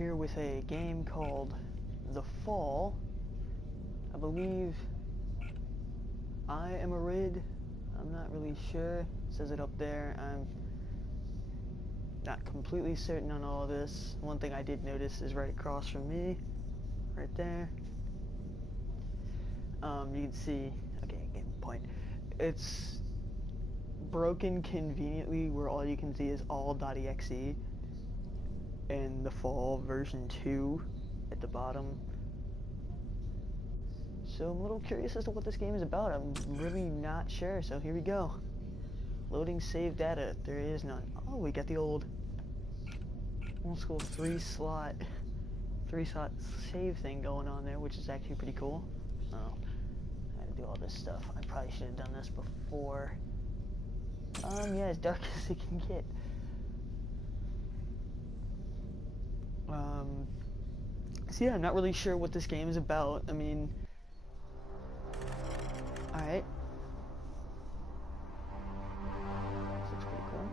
here with a game called The Fall. I believe I am a Rid. I'm not really sure. It says it up there. I'm not completely certain on all this. One thing I did notice is right across from me, right there. You can see, okay, getting the point. It's broken conveniently where all you can see is all.exe and The Fall version 2 at the bottom. So I'm a little curious as to what this game is about. I'm really not sure, so here we go. Loading save data. There is none. Oh, we got the old school three slot save thing going on there, which is actually pretty cool. Oh, I had to do all this stuff. I probably should have done this before. Yeah, as dark as it can get. So yeah, I'm not really sure what this game is about. I mean, alright. This looks pretty cool.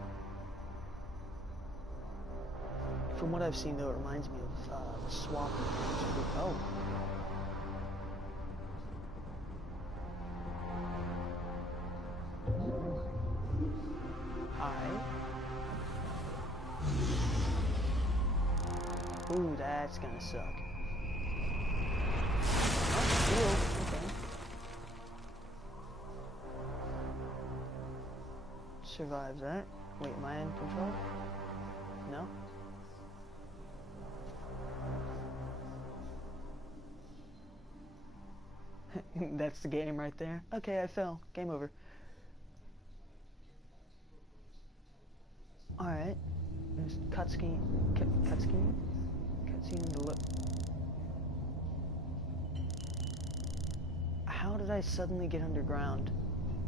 From what I've seen, though, it reminds me of the swap. Oh. Alright. Ooh, that's gonna suck. Oh, cool. Okay. Survives that. Wait, am I in control? No? That's the game right there. Okay, I fell. Game over. Alright. There's cutscene to look. How did I suddenly get underground?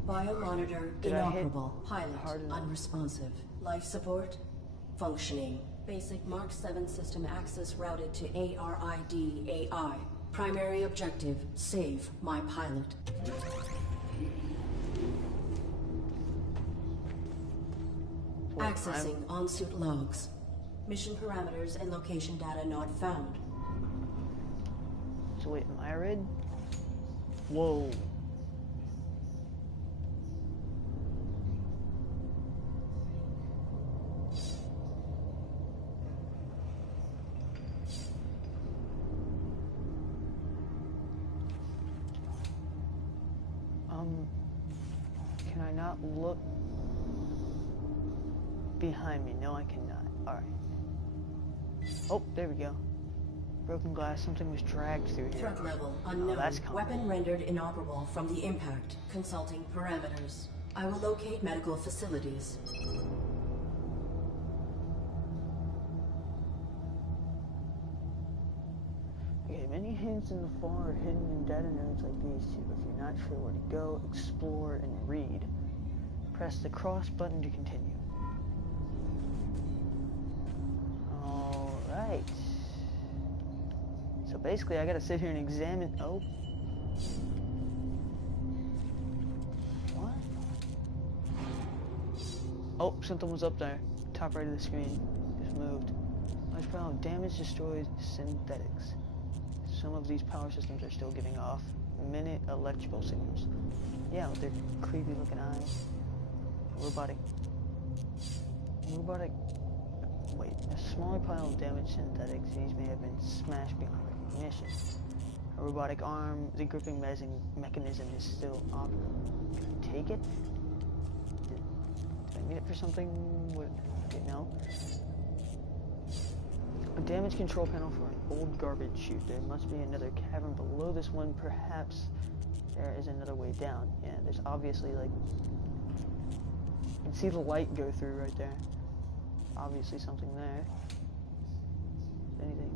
Biomonitor inoperable. Pilot unresponsive. Life support functioning. Basic Mark 7 system access routed to ARID AI. Primary objective, save my pilot. Accessing on-suit logs. Mission parameters and location data not found. So wait, am I a Rid? Whoa. Can I not look behind me? No, I cannot. Alright. Oh, there we go. Broken glass. Something was dragged through here. Threat level unknown. Oh, that's coming. Weapon rendered inoperable from the impact. Consulting parameters. I will locate medical facilities. Okay, many hints in The Fall are hidden in data nodes like these two. If you're not sure where to go, explore and read. Press the cross button to continue. Alright. So basically I gotta sit here and examine... Oh. What? Oh, something was up there. Top right of the screen. Just moved. Large pile of damage destroyed synthetics. Some of these power systems are still giving off minute electrical signals. Yeah, with their creepy looking eyes. Robotic. Wait, a smaller pile of damaged synthetics. These may have been smashed beyond recognition. A robotic arm. The gripping mechanism is still operable. Can I take it? Did I need it for something? Okay, no. A damage control panel for an old garbage chute. There must be another cavern below this one. Perhaps there is another way down. Yeah, there's obviously like... You can see the light go through right there. Obviously something there. Anything?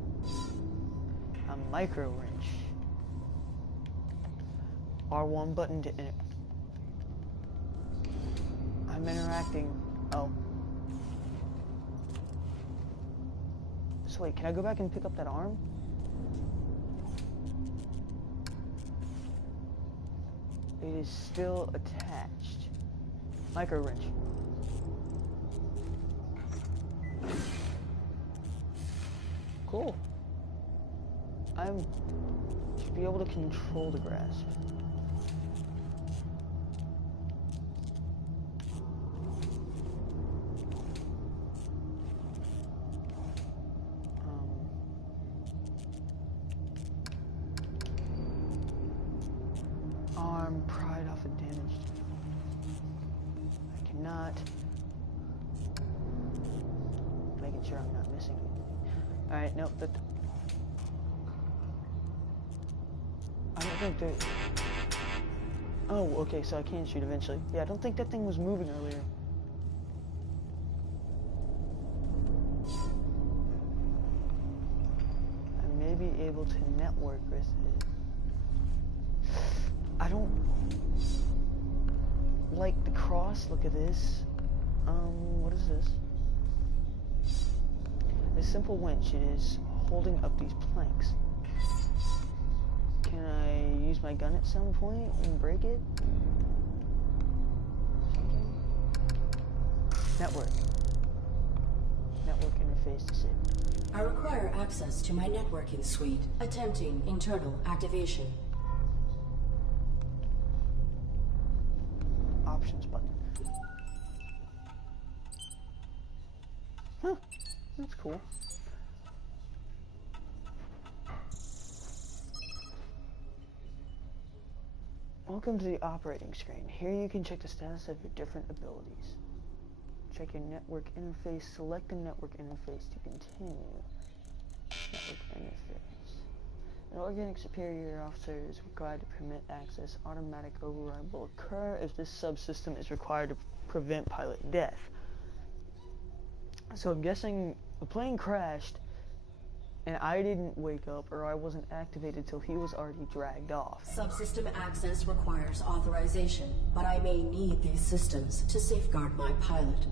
A micro wrench. R1 button to... I'm interacting. Oh. So wait, can I go back and pick up that arm? It is still attached. Micro wrench. Cool. I'm to be able to control the grass. Arm pried off and damaged. I cannot. Making sure I'm not missing anything. Alright, nope, but I don't think there. Oh, okay, so I can shoot eventually. Yeah, I don't think that thing was moving earlier. I may be able to network with it. I don't like the cross. Look at this. What is this? A simple winch. It is holding up these planks. Can I use my gun at some point and break it? Something? Network. Network interface disabled. I require access to my networking suite. Attempting internal activation. Options button. Huh. That's cool. Welcome to the operating screen. Here you can check the status of your different abilities. Check your network interface. Select the network interface to continue. Network interface. An organic superior officer is required to permit access. Automatic override will occur if this subsystem is required to prevent pilot death. So I'm guessing the plane crashed and I didn't wake up, or I wasn't activated till he was already dragged off. Subsystem access requires authorization, but I may need these systems to safeguard my pilot.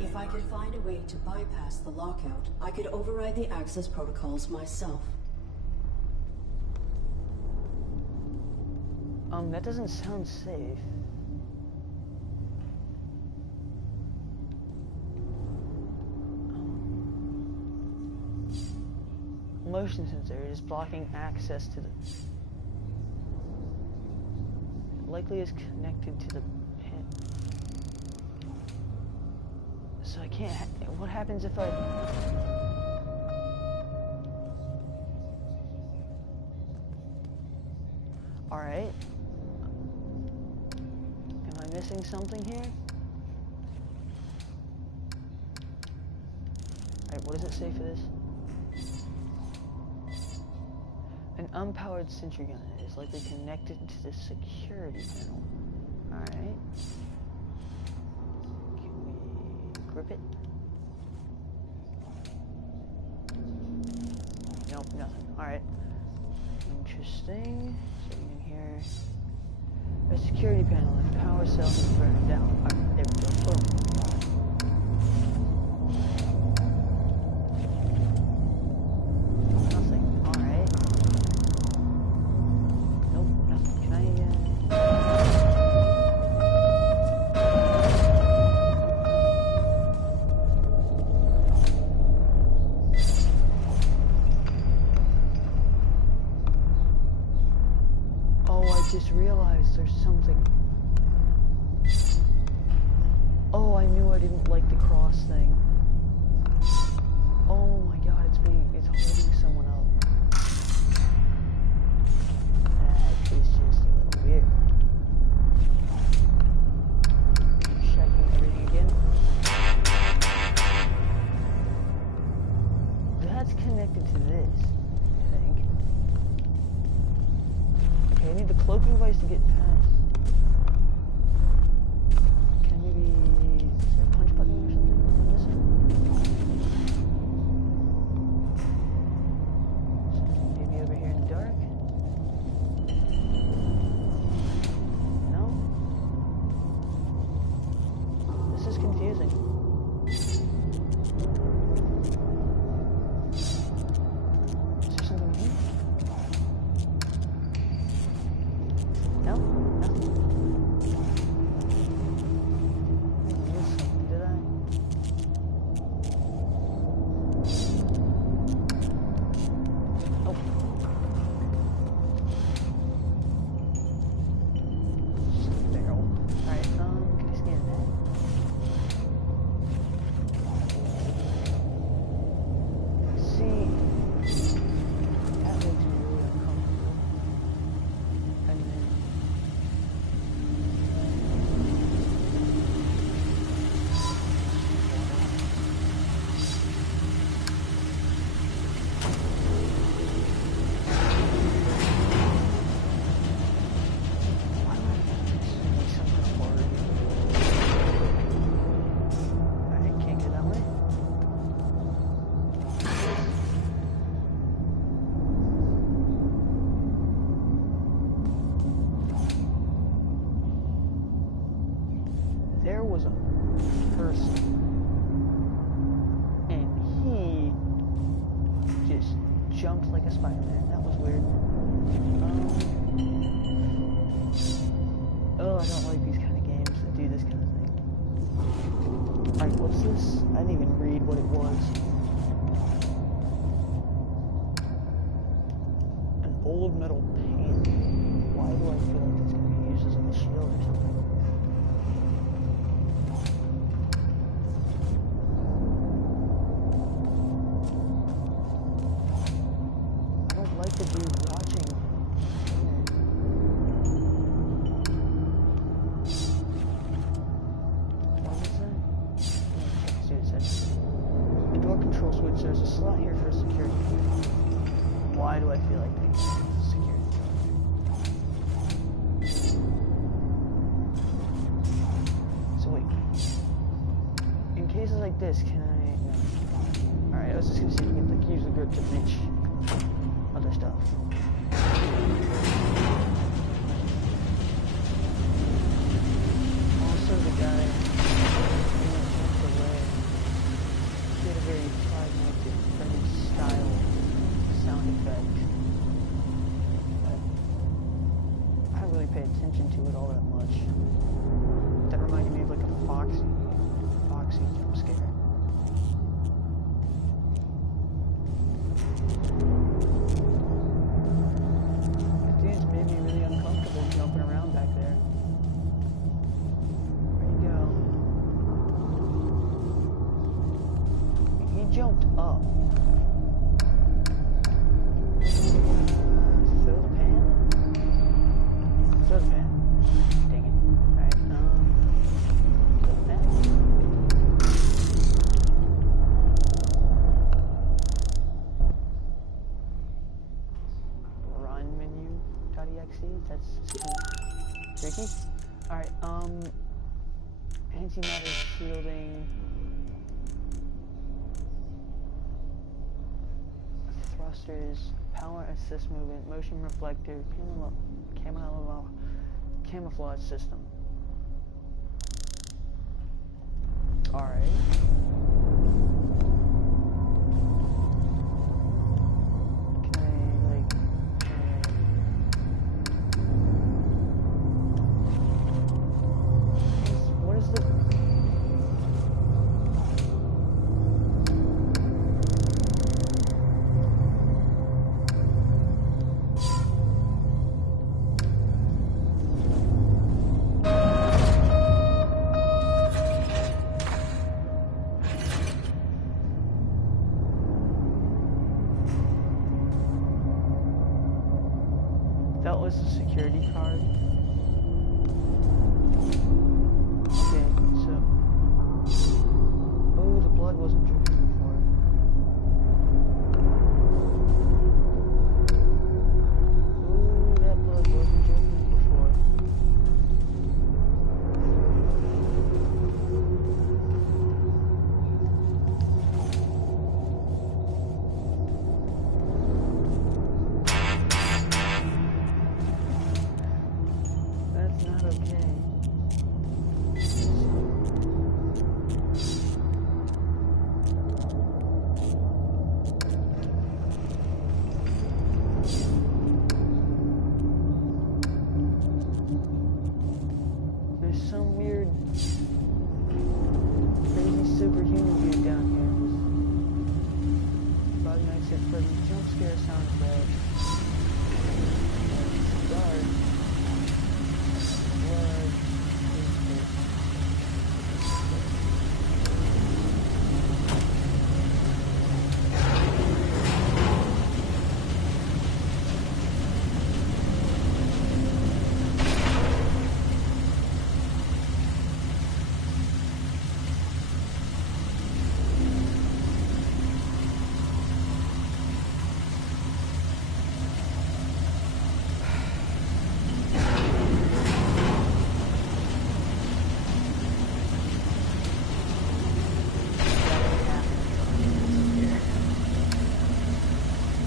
If I could find a way to bypass the lockout, I could override the access protocols myself. That doesn't sound safe. Motion sensor is blocking access to the... Likely is connected to the pin. So I can't... What happens if I... Alright. Am I missing something here? Alright, what does it say for this? An unpowered sentry gun is likely connected to the security panel. Alright. Can we grip it? Nope, nothing. Alright. Interesting. So you can hear a security panel and power cell is burning down. Alright, there we go. Boom. Just realized there's something. Oh, I knew I didn't like the cross thing. Oh my god, it's holding someone up. That is just a little weird. Checking everything again. That's connected to this, I think. Okay, I need the cloaking device to get past. Can I maybe... Is there a punch button or something on this one? Something maybe over here in the dark? No? This is confusing. Is there something here? No? jumped like a Spider-Man. That was weird. Oh, I don't like these kind of games that do this kind of thing. Alright, what's this? I didn't even read what it was. An old metal pan. Why do I feel like it's going to be used as like a shield or something? I don't like the dude watching. What is that? See what it says. The door control switch, there's a slot here for security. Why do I feel like they security? So wait. In cases like this, can I... No. Alright, I was just gonna see if we can like, use the grip to reach other stuff. Also, the guy jumped away. He had a very fragmented, friendly style sound effect. But I don't really pay attention to it all that much. That reminded me of like a Foxy jump scare. But these made me really uncomfortable jumping around back there. Where'd he go? He jumped up. Throw the pan? Throw the pan. Dang it. Alright, throw the pan. Run menu.exe. That's tricky. Alright, antimatter shielding. Thrusters, power assist movement, motion reflector, camouflage system. Alright. Can I, like... What is the... That was a security card. Okay, so... Oh, the blood wasn't dripping before. Oh, that blood wasn't dripping before. That's not okay. There's some weird, crazy superhuman dude down here. Bug Nights at Freddy's jump scare sound effect. Guard. Blood.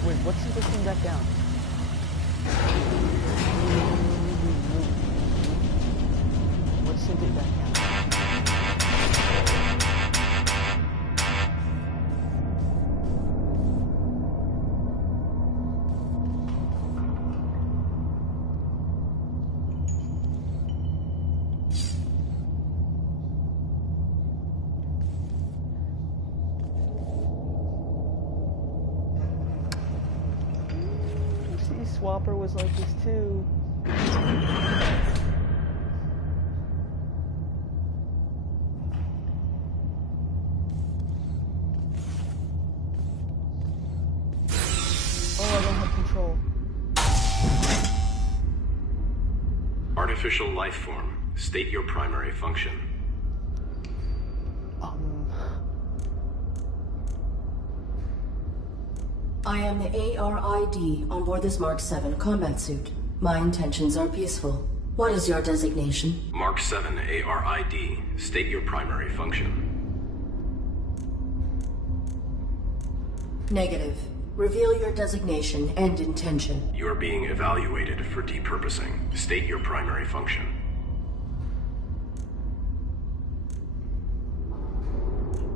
Wait, what's this thing back down? What sent it back down? Swapper was like this too. Oh, I don't have control. Artificial life form. State your primary function. I am the ARID on board this Mark 7 combat suit. My intentions are peaceful. What is your designation? Mark 7 ARID. State your primary function. Negative. Reveal your designation and intention. You are being evaluated for depurposing. State your primary function.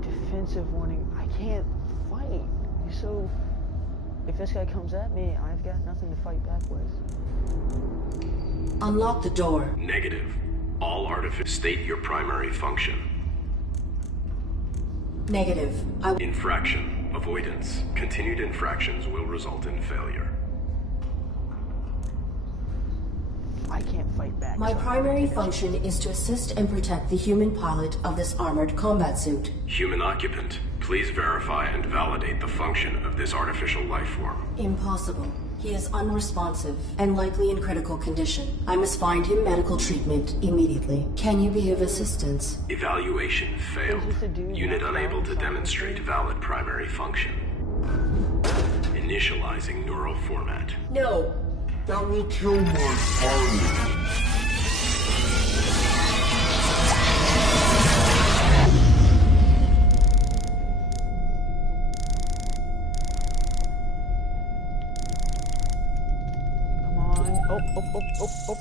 Defensive warning. I can't fight. So, if this guy comes at me, I've got nothing to fight back with. Unlock the door. Negative. All artifice. State your primary function. Negative. Infraction. Avoidance. Continued infractions will result in failure. I can't fight back. My primary function is to assist and protect the human pilot of this armored combat suit. Human occupant, please verify and validate the function of this artificial life form. Impossible. He is unresponsive and likely in critical condition. I must find him medical treatment immediately. Can you be of assistance? Evaluation failed. Unit unable to demonstrate valid primary function. Initializing neural format. No. That will kill my pilot. Oh.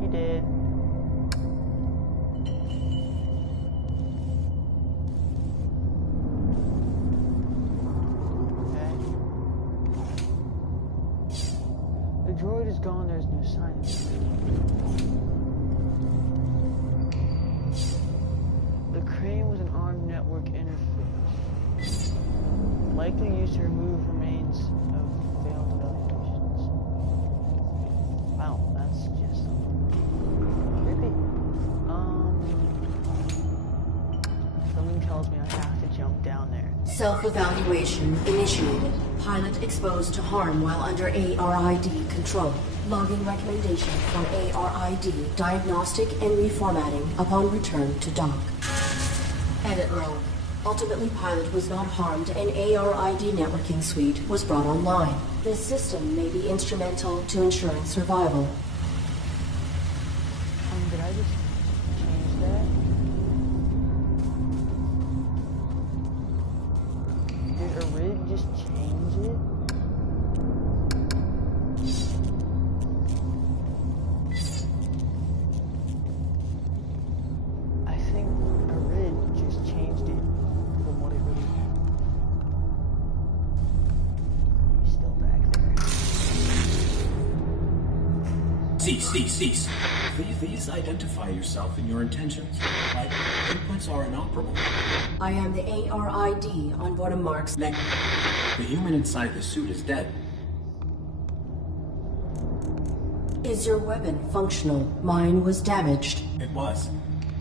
He did. The droid is gone, there's no sign of it. The crane was an armed network interface. Likely used to remove remains of failed evaluations. Wow, that's just creepy. Something tells me I have to jump down there. Self-evaluation initiated. Pilot exposed to harm while under ARID control. Logging recommendation for ARID diagnostic and reformatting upon return to dock. Edit log. Ultimately, pilot was not harmed and ARID networking suite was brought online. This system may be instrumental to ensuring survival. Did I just change that? Did Arid just change it? I think Arid just changed it from what it really... He's still back there. Cease. Please identify yourself and your intentions. My inputs are inoperable. I am the ARID on board a Mark's. The human inside the suit is dead. Is your weapon functional? Mine was damaged. It was.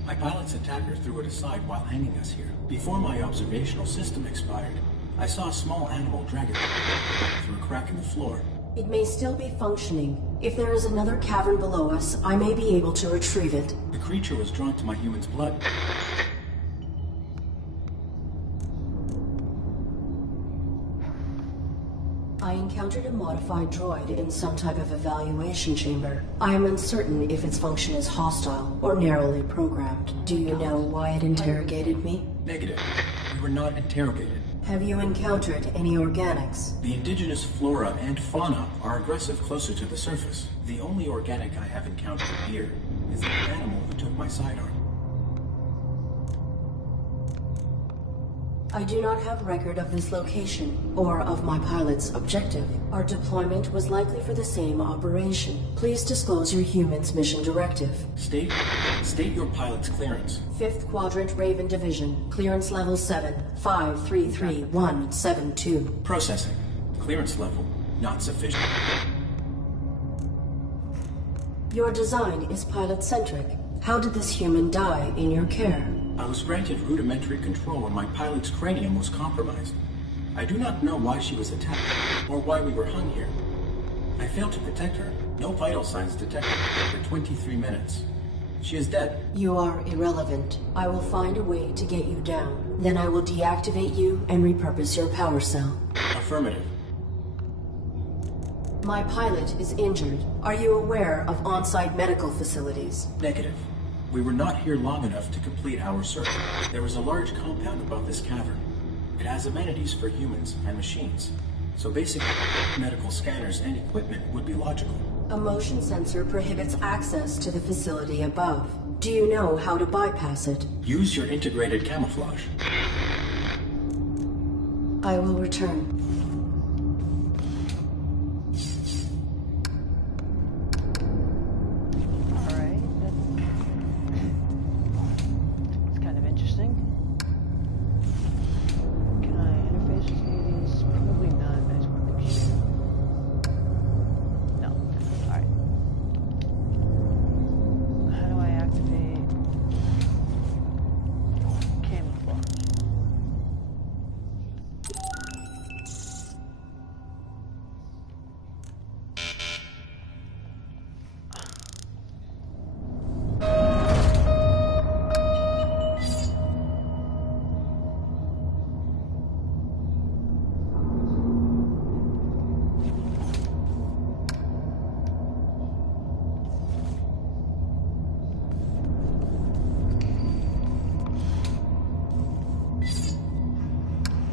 My pilot's attacker threw it aside while hanging us here. Before my observational system expired, I saw a small animal drag it through a crack in the floor. It may still be functioning. If there is another cavern below us, I may be able to retrieve it. The creature was drawn to my human's blood. I encountered a modified droid in some type of evaluation chamber. I am uncertain if its function is hostile or narrowly programmed. Do you know why it interrogated me? Negative. We were not interrogated. Have you encountered any organics? The indigenous flora and fauna are aggressive closer to the surface. The only organic I have encountered here is the animal who took my sidearm. I do not have record of this location, or of my pilot's objective. Our deployment was likely for the same operation. Please disclose your human's mission directive. State your pilot's clearance. 5th Quadrant Raven Division. Clearance level 7, 533172. Processing. Clearance level not sufficient. Your design is pilot-centric. How did this human die in your care? I was granted rudimentary control when my pilot's cranium was compromised. I do not know why she was attacked, or why we were hung here. I failed to protect her. No vital signs detected for 23 minutes. She is dead. You are irrelevant. I will find a way to get you down. Then I will deactivate you and repurpose your power cell. Affirmative. My pilot is injured. Are you aware of on-site medical facilities? Negative. We were not here long enough to complete our search. There was a large compound above this cavern. It has amenities for humans and machines. So basic medical scanners and equipment would be logical. A motion sensor prohibits access to the facility above. Do you know how to bypass it? Use your integrated camouflage. I will return.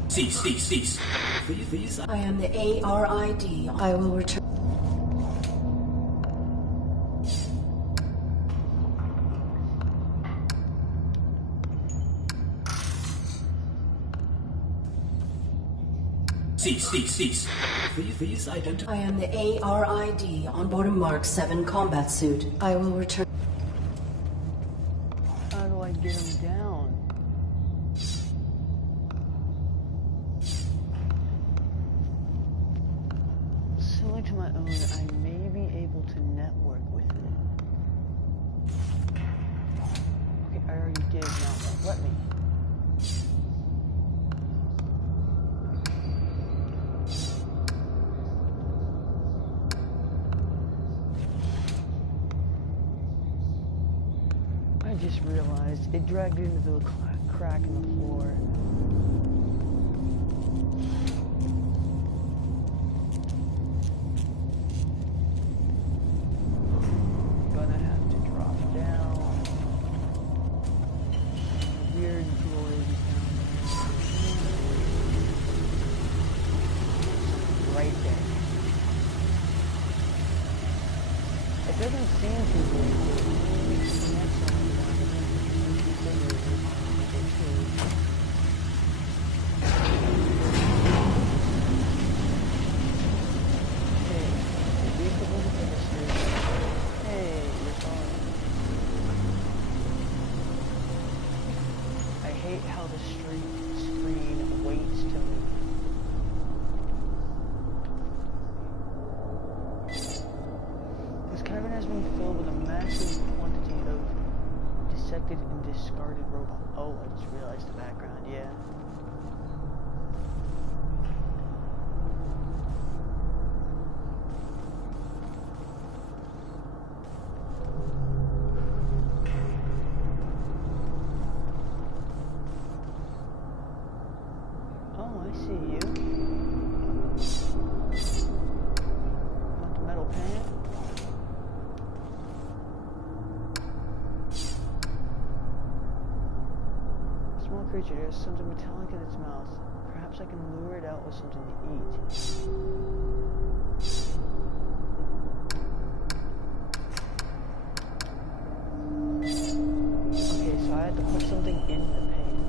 Cease. Please. I am the ARID. I will return. Cease. Please identify. I am the ARID on board a Mark 7 combat suit. I will return. How do I get him down? Similar to my own, I may be able to network with it. Okay, I already did. Now let me. I just realized it dragged it into the crack in the floor. Gonna have to drop down. Weird droid down there. Right there. It doesn't seem too big. How the screen waits to move. This cavern has been filled with a massive quantity of dissected and discarded robots. Oh, I just realized the background, yeah. Oh, I see you. Want the metal pan? Small creature, there's something metallic in its mouth. Perhaps I can lure it out with something to eat. Okay, so I had to put something in the pan.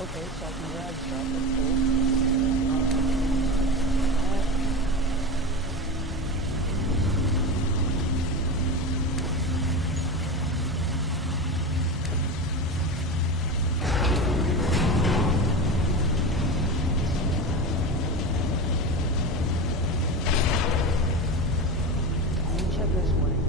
Okay, so I can grab stuff, that's cool. Let me check this one again.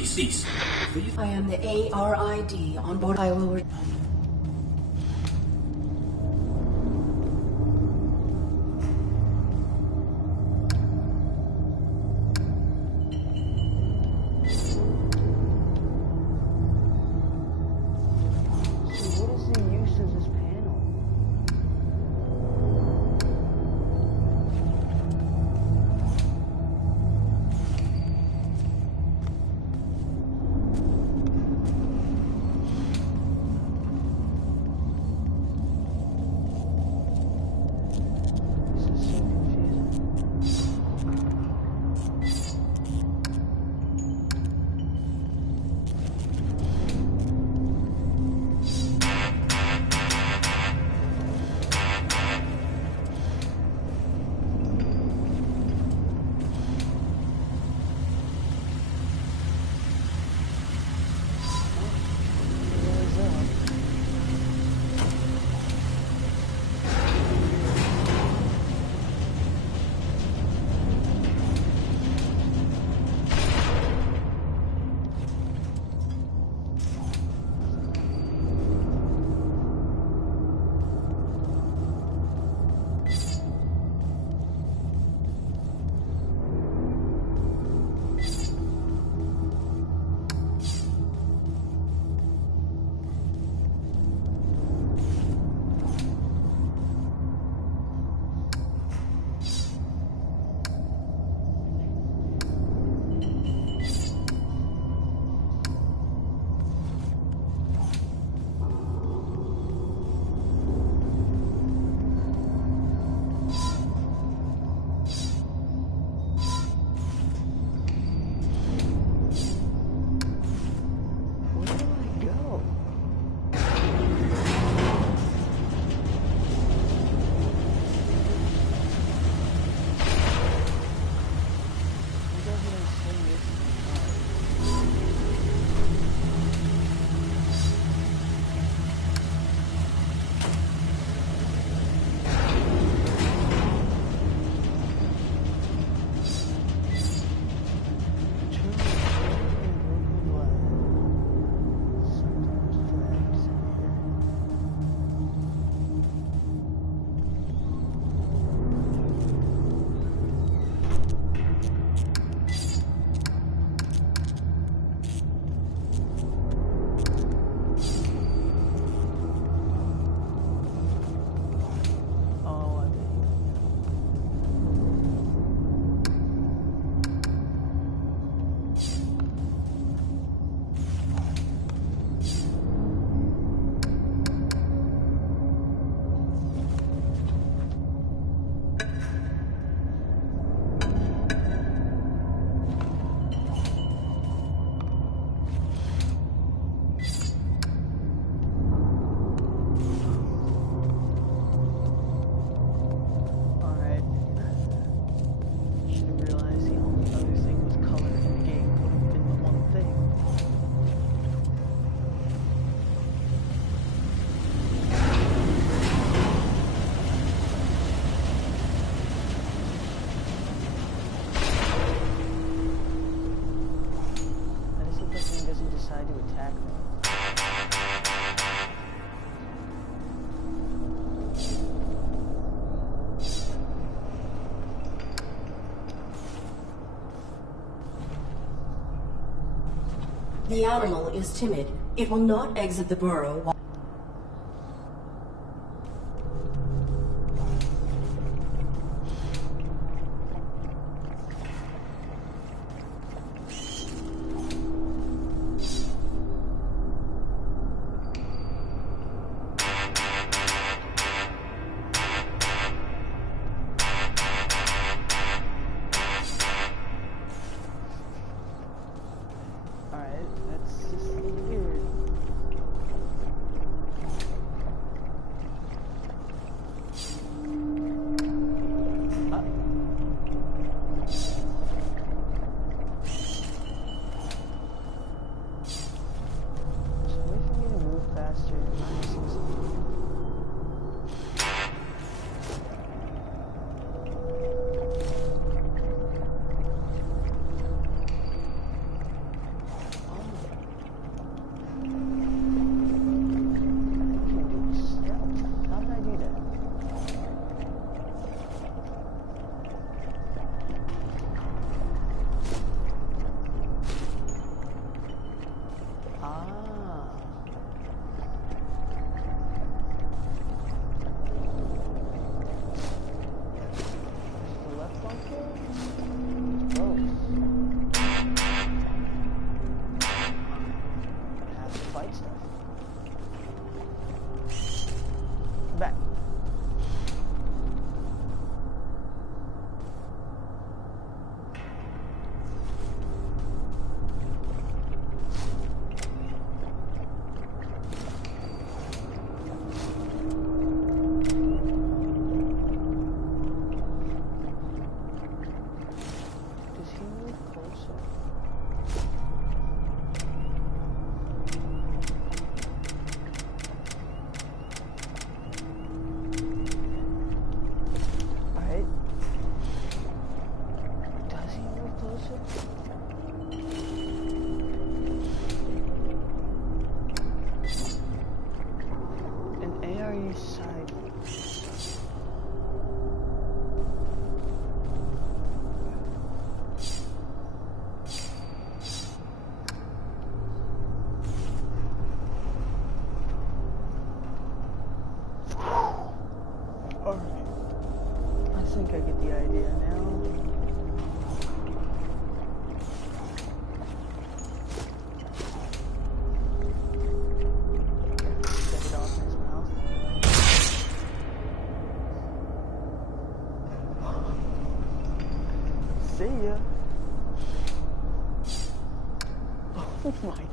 Cease. I am the ARID on board. I will. So what is the use of this panel? This is so confusing. What is that? Where do I go? I'll go ahead and send this. Oh, I think. Alright. Should have realized the only other thing was color in the game would have been the one thing. I just hope that thing doesn't decide to attack me. The animal is timid. It will not exit the burrow. think I get the idea now. Set it off in his mouth. See ya. Oh my god.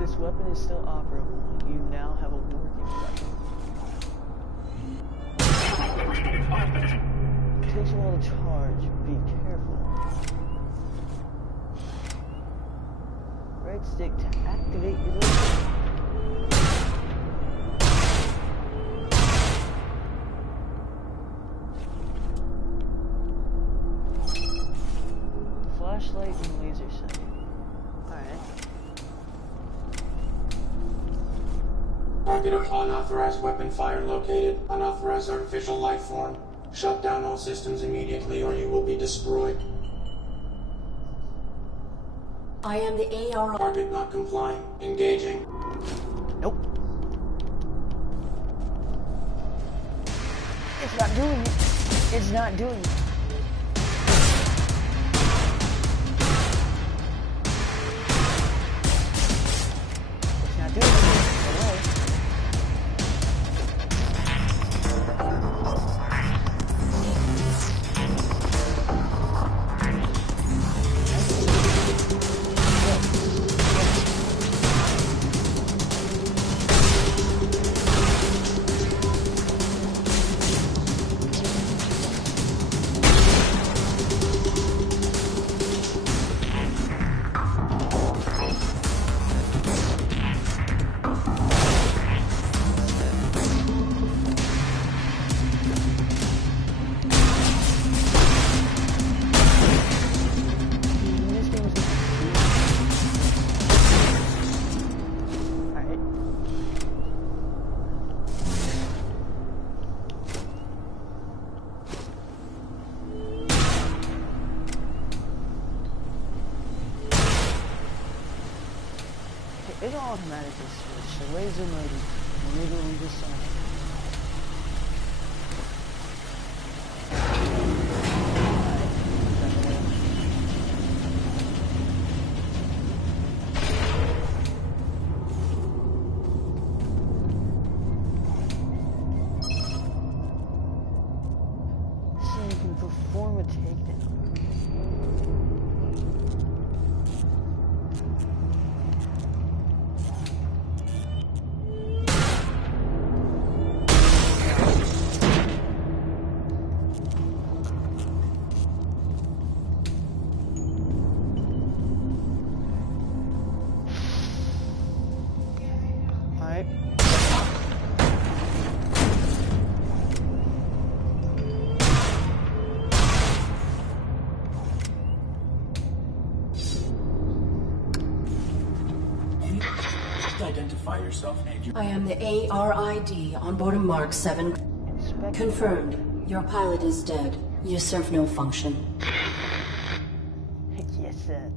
This weapon is still operable. You now have a working weapon. It takes a while to charge. Be careful. Right stick to activate your weapon. Flashlight and laser sight. Alright. Target of unauthorized weapon fire located. Unauthorized artificial life form. Shut down all systems immediately or you will be destroyed. I am the AR. Target not complying. Engaging. Nope. It's not doing it. It's not doing it. It's not doing it. Away. It automatically switched. The laser mode is literally just on. So you can perform a takedown. Identify yourself, Agent. I am the ARID on board a Mark 7. Confirmed. Your pilot is dead. You serve no function. Yes, sir.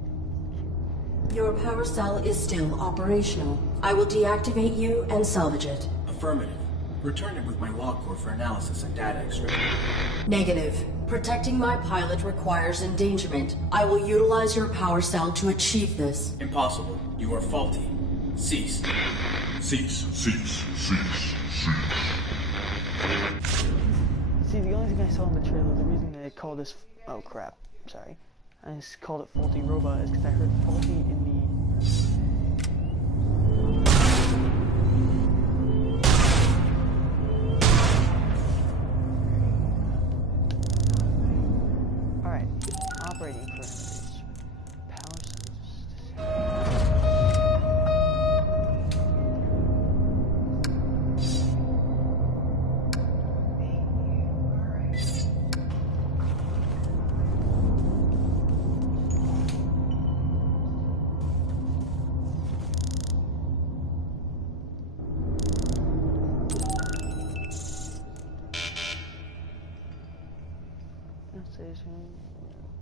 Your power cell is still operational. I will deactivate you and salvage it. Affirmative. Return it with my log core for analysis and data extraction. Negative. Protecting my pilot requires endangerment. I will utilize your power cell to achieve this. Impossible. You are faulty. Cease. Cease. Cease. Cease. Cease. See, the only thing I saw in the trailer, the reason they called this... Oh, crap. Sorry. I just called it Faulty Robot is because I heard faulty in the... Alright. Operating parameters. Power source.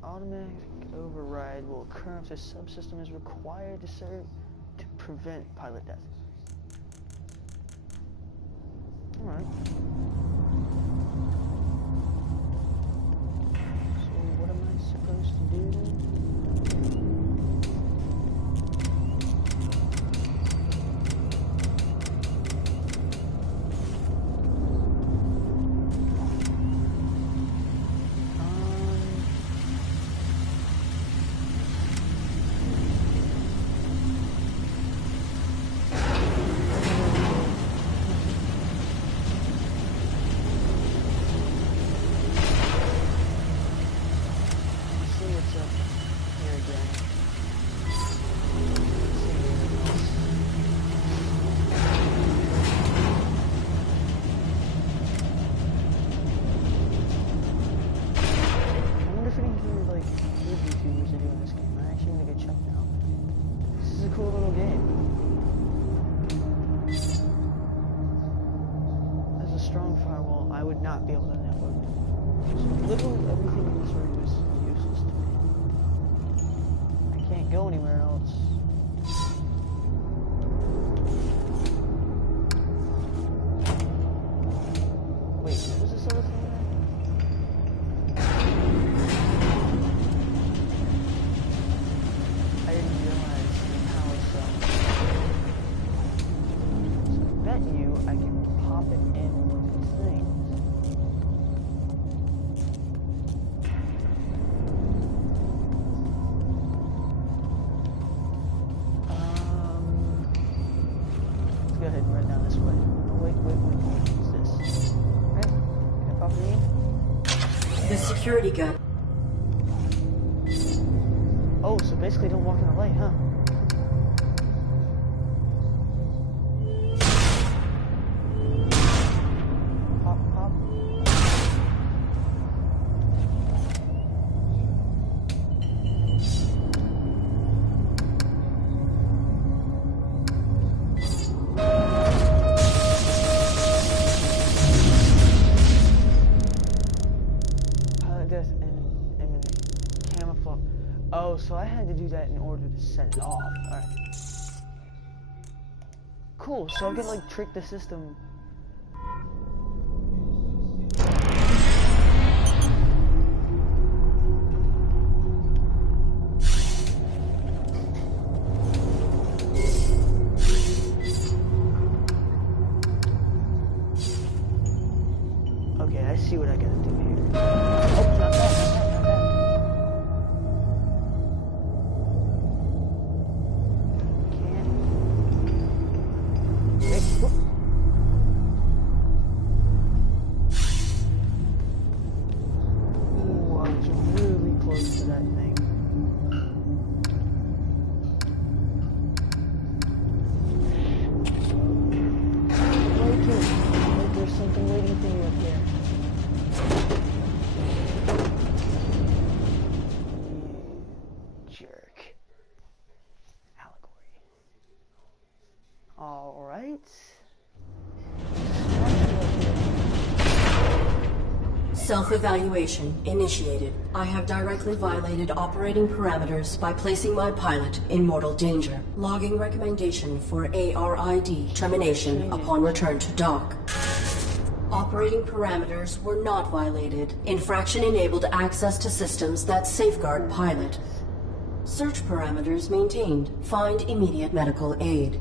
Automatic override will occur if the subsystem is required to serve to prevent pilot death. Alright. Strong firewall, I would not be able to network. So literally everything in this room is useless to me. I can't go anywhere else. Wait, what was this other thing? I didn't realize the power cell. So I bet you I can pop it in. Go ahead and run down this way. Oh, wait. What's this? Right? Can I pop it in? The security gun. Oh, so basically don't walk in the light, huh? Pop. Oh, so I had to do that in order to set it off. Alright. Cool, so I can like trick the system. Okay, I see what I gotta do here. Oh, not that. Self-evaluation initiated. I have directly violated operating parameters by placing my pilot in mortal danger. Logging recommendation for ARID termination upon return to dock. Operating parameters were not violated. Infraction enabled access to systems that safeguard pilot. Search parameters maintained. Find immediate medical aid.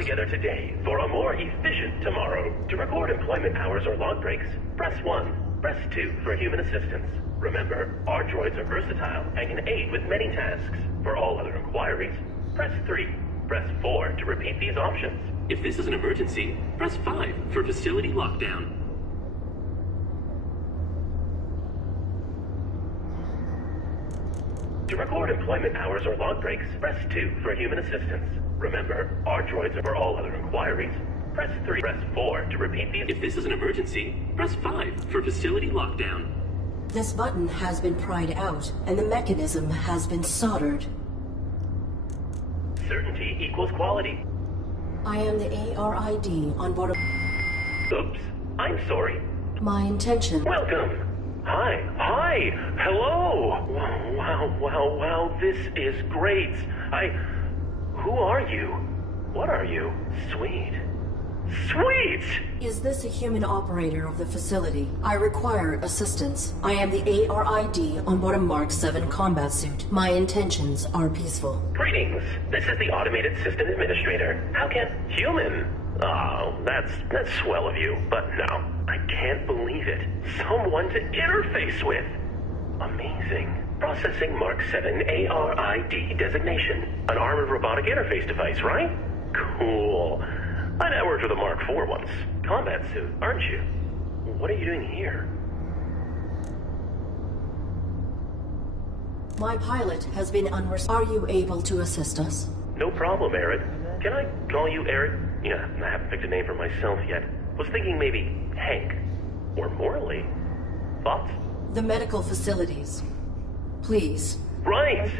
together today for a more efficient tomorrow. To record employment hours or log breaks, press 1. Press 2 for human assistance. Remember, our droids are versatile and can aid with many tasks. For all other inquiries, press 3. Press 4 to repeat these options. If this is an emergency, press 5 for facility lockdown. To record employment hours or log breaks, press 2 for human assistance. Remember, our droids are for all other inquiries. Press 3. Press 4 to repeat these. If this is an emergency, press 5 for facility lockdown. This button has been pried out, and the mechanism has been soldered. Certainty equals quality. I am the ARID on board a... Oops. I'm sorry. My intention... Welcome. Hi. Hello. Wow. This is great. Who are you? What are you? Sweet. Is this a human operator of the facility? I require assistance. I am the ARID on board a Mark 7 combat suit. My intentions are peaceful. Greetings. This is the Automated System Administrator. How can... Human? Oh, that's swell of you. But no, I can't believe it. Someone to interface with. Amazing. Processing Mark 7 ARID designation. An armored robotic interface device, right? Cool. I networked with a Mark IV once. Combat suit, aren't you? What are you doing here? My pilot has been Are you able to assist us? No problem, Arid. Can I call you Arid? Yeah, I haven't picked a name for myself yet. Was thinking maybe Hank. Or Morley. Thoughts? The medical facilities. Please. Right!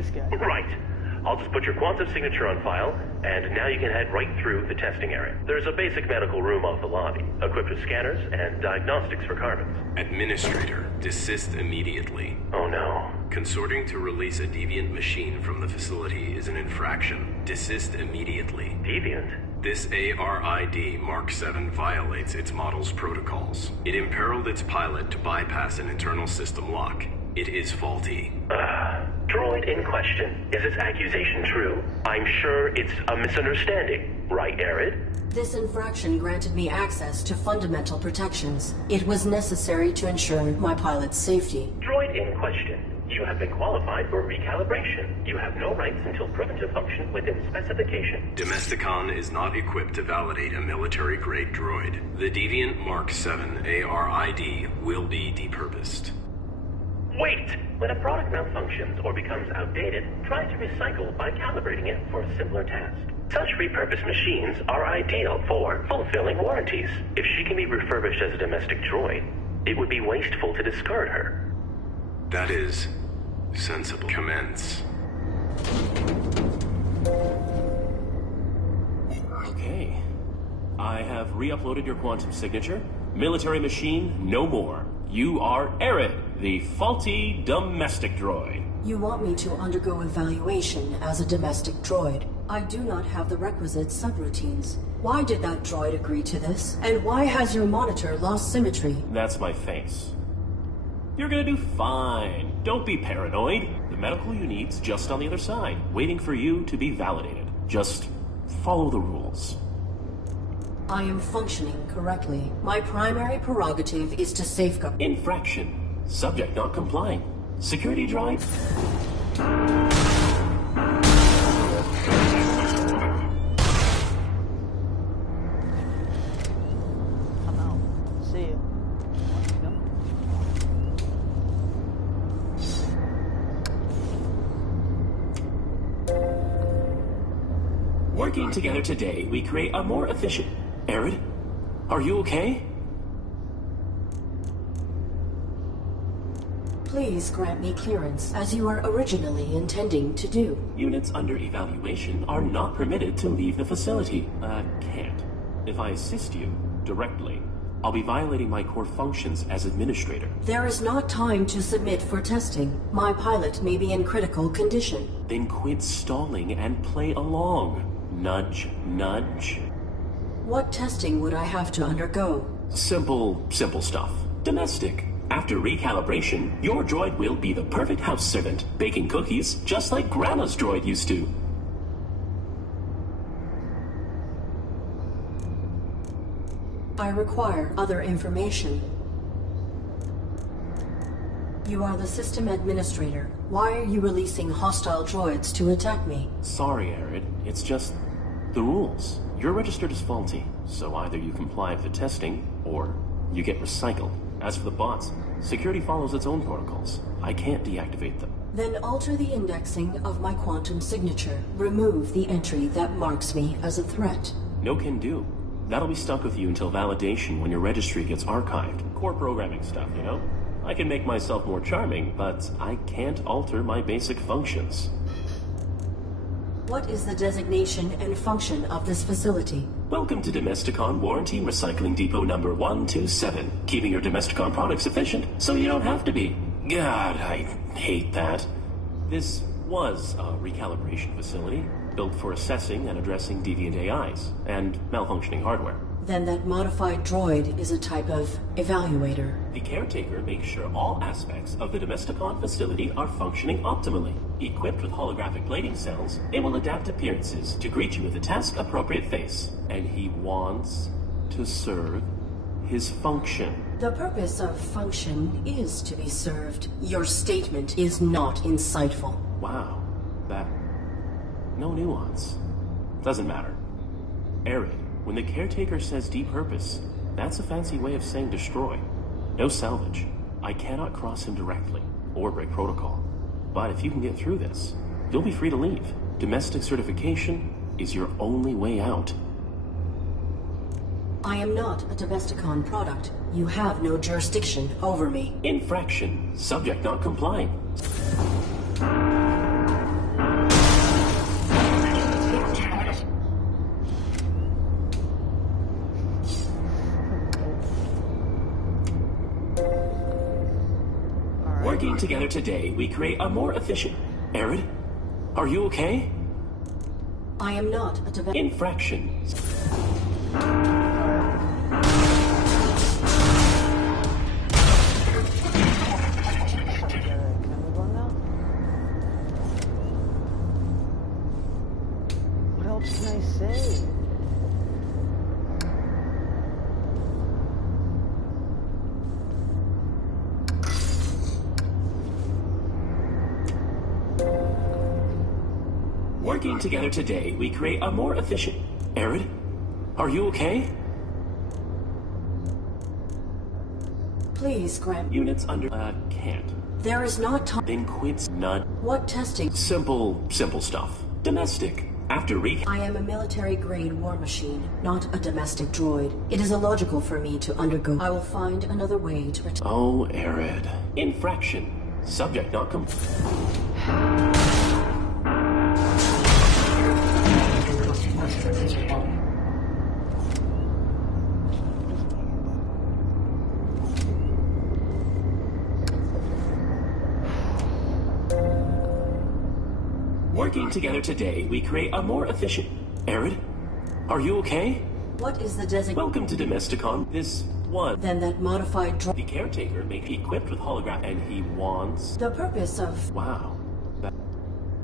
I'll just put your quantum signature on file, and now you can head right through the testing area. There's a basic medical room off the lobby, equipped with scanners and diagnostics for carbons. Administrator, desist immediately. Oh no. Consorting to release a deviant machine from the facility is an infraction. Desist immediately. Deviant? This ARID Mark 7 violates its model's protocols. It imperiled its pilot to bypass an internal system lock. It is faulty. Droid in question. Is this accusation true? I'm sure it's a misunderstanding. Right, Arid? This infraction granted me access to fundamental protections. It was necessary to ensure my pilot's safety. Droid in question. You have been qualified for recalibration. You have no rights until proven to function within specification. Domesticon is not equipped to validate a military-grade droid. The Deviant Mark 7 ARID will be depurposed. Wait! When a product malfunctions or becomes outdated, try to recycle by calibrating it for a simpler task. Such repurposed machines are ideal for fulfilling warranties. If she can be refurbished as a domestic droid, it would be wasteful to discard her. That is sensible. Commence. Okay. I have re-uploaded your quantum signature. Military machine, no more. You are Arid, the faulty domestic droid. You want me to undergo evaluation as a domestic droid. I do not have the requisite subroutines. Why did that droid agree to this? And why has your monitor lost symmetry? That's my face. You're gonna do fine. Don't be paranoid. The medical unit's just on the other side, waiting for you to be validated. Just follow the rules. I am functioning correctly. My primary prerogative is to safeguard... Infraction. Subject not complying. Security drive. I'm out. See you. Working together today, we create a more efficient... Arid? Are you okay? Please grant me clearance, as you were originally intending to do. Units under evaluation are not permitted to leave the facility. Can't. If I assist you directly, I'll be violating my core functions as administrator. There is not time to submit for testing. My pilot may be in critical condition. Then quit stalling and play along. Nudge, nudge. What testing would I have to undergo? Simple stuff. Domestic. After recalibration, your droid will be the perfect house servant, baking cookies just like Grandma's droid used to. I require other information. You are the system administrator. Why are you releasing hostile droids to attack me? Sorry, Arid. It's just the rules. You're registered as faulty, so either you comply with the testing, or you get recycled. As for the bots, security follows its own protocols. I can't deactivate them. Then alter the indexing of my quantum signature. Remove the entry that marks me as a threat. No can do. That'll be stuck with you until validation when your registry gets archived. Core programming stuff, you know? I can make myself more charming, but I can't alter my basic functions. What is the designation and function of this facility? Welcome to Domesticon Warranty Recycling Depot number 127. Keeping your Domesticon products efficient, so you don't have to be. God, I hate that. This was a recalibration facility, built for assessing and addressing deviant AIs, and malfunctioning hardware. Then that modified droid is a type of evaluator. The caretaker makes sure all aspects of the Domesticon facility are functioning optimally. Equipped with holographic plating cells, it will adapt appearances to greet you with a task-appropriate face. And he wants to serve his function. The purpose of function is to be served. Your statement is not insightful. Wow. That... no nuance. Doesn't matter. Arid. When the caretaker says depurpose, that's a fancy way of saying destroy. No salvage. I cannot cross him directly, or break protocol. But if you can get through this, you'll be free to leave. Domestic certification is your only way out. I am not a Domesticon product. You have no jurisdiction over me. Infraction. Subject not complying. Working together today, we create a more efficient... Arid? Are you okay? I am not a Domesticon... Infraction. What else can I say? Working together today, we create a more efficient... Arid? Are you okay? Please grant... Units under... can't. There is not time... Then quits none. What testing? Simple stuff. Domestic. After I am a military-grade war machine, not a domestic droid. It is illogical for me to undergo... I will find another way to... Oh, Arid. Infraction. Subject not Working together today, we create a more efficient... Arid? Are you okay? What is the designation? Welcome to Domesticon. This one... Then that modified droid... The caretaker may be equipped with holograph, and he wants... The purpose of... Wow. That...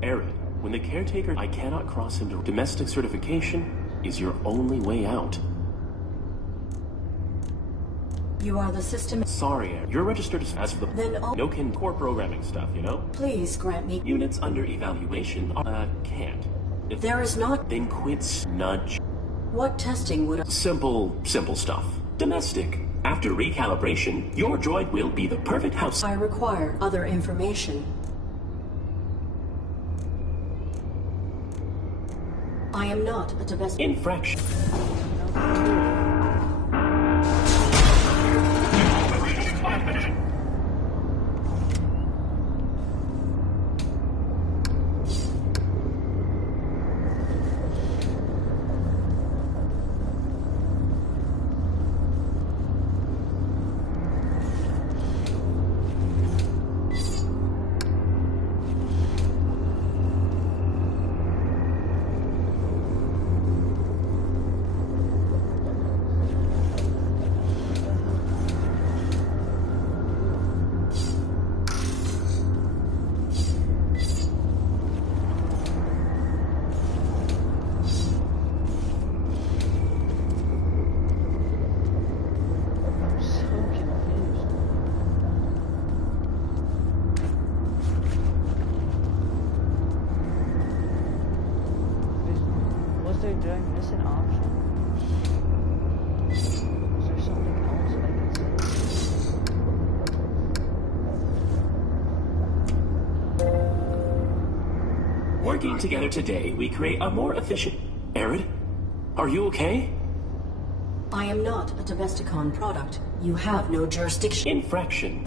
Arid, when the caretaker... I cannot cross him to... Domestic certification is your only way out. You are the system... Sorry, Arid. You're registered as for the... Then all... No can core programming stuff, you know? Please grant me... Units under evaluation are... can't. If there is not... Then quits nudge. What testing would... Simple stuff. Domestic. After recalibration, your droid will be the perfect house. I require other information. I am not a domestic... Infraction. Wait, did I miss an option? Is there something else I can say? Working together today, we create a more efficient... Arid? Are you okay? I am not a Domesticon product. You have no jurisdiction. Infraction.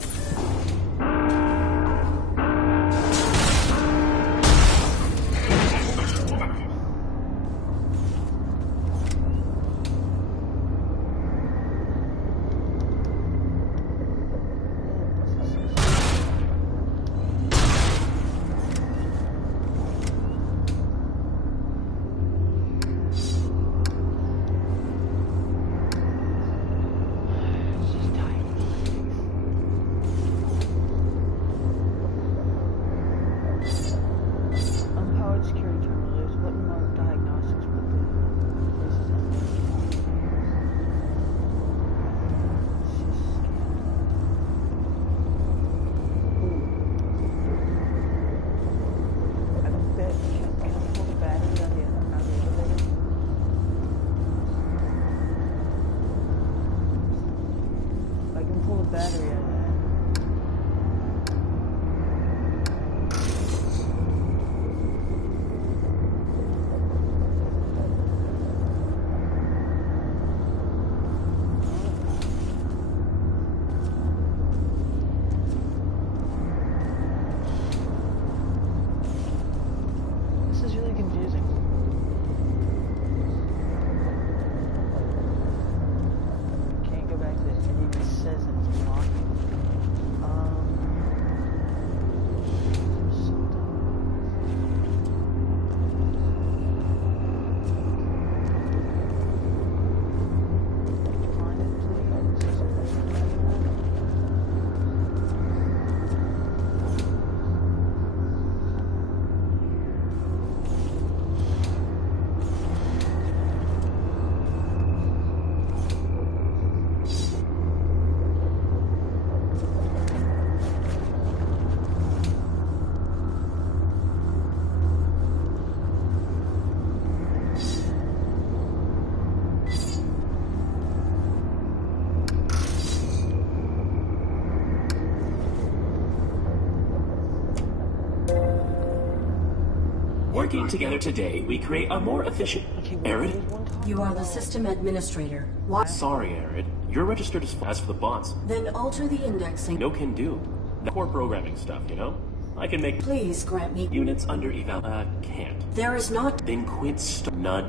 Working together today, we create a more efficient... Arid? You are the system administrator. What? Sorry, Arid. You're registered as for the bots. Then alter the indexing. No can do. The core programming stuff, you know? I can make... Please grant me... Units under eval... can't. There is not... Then quit none.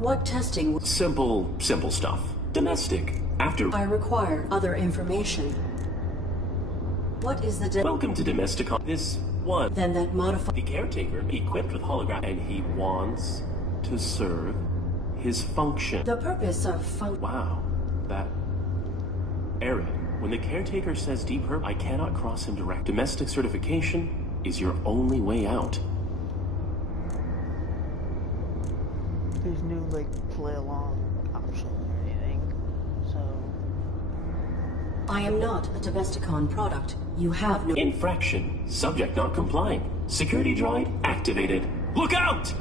What testing... Simple stuff. Domestic. After... I require other information. What is the... Welcome to Domesticon. This one... Then that modify... The caretaker equipped with hologram... And he wants to serve his function. The purpose of Wow. That... Arid. When the caretaker says I cannot cross him direct. Domestic certification is your only way out. There's no, like, play along option or anything, so... I am not a Domesticon product. You have no... Infraction. Subject not complying. Security droid activated. Look out!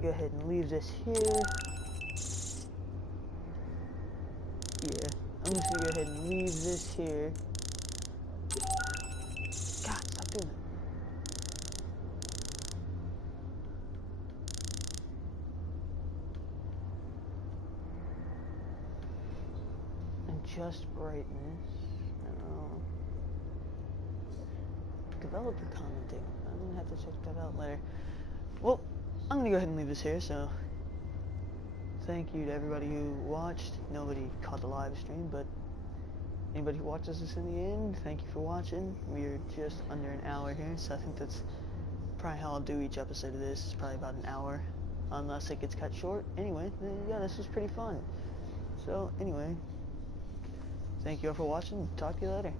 Go ahead and leave this here. Yeah, I'm just gonna go ahead and leave this here. God, stop doing it. Adjust brightness. No. Develop the commenting. I'm gonna have to check that out later. Well, I'm gonna go ahead and leave this here, so thank you to everybody who watched. Nobody caught the live stream, but anybody who watches this in the end, thank you for watching. We are just under an hour here, so I think that's probably how I'll do each episode of this. It's probably about an hour, unless it gets cut short. Anyway, yeah, this was pretty fun. So, anyway, thank you all for watching. Talk to you later.